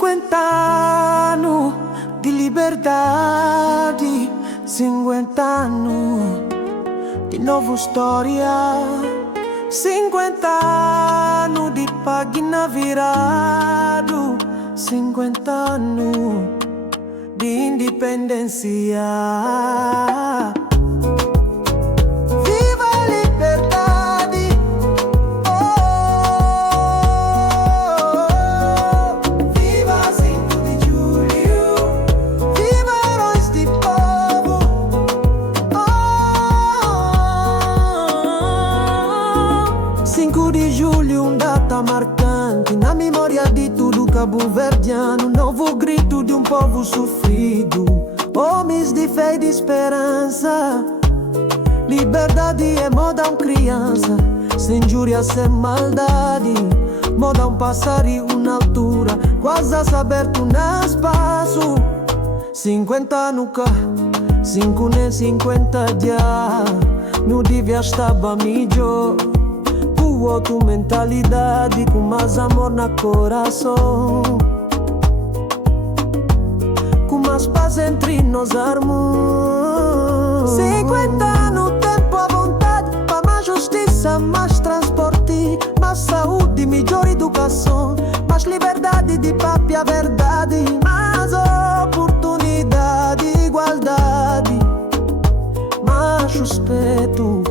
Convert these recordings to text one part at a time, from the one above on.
50 anos de liberdade, 50 anos de nova história, 50 anos de página virado, 50 anos de independência. Viva a liberdade! Oh, viva 5 de julho! Viva heróis de povo! Oh, 5 de julho, data marcante na memória de tudo cabo-verdiano, novo grito de um povo sofrido, homens de fé e de esperança. Liberdade é moda criança, sem injúria, sem maldade. Moda passarinho na altura, quase aberto no espaço. 50 anos cá, 5 nem 50 já, não devia estar melhor. Com outra mentalidade, com mais amor na coração, com mais paz entre nós, irmãos. 50 anos, tempo à vontade, para mais justiça, mais transporte, mais saúde, melhor educação, mais liberdade de papo e a verdade, mais oportunidade, igualdade, mais respeito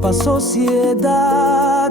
para a sociedade.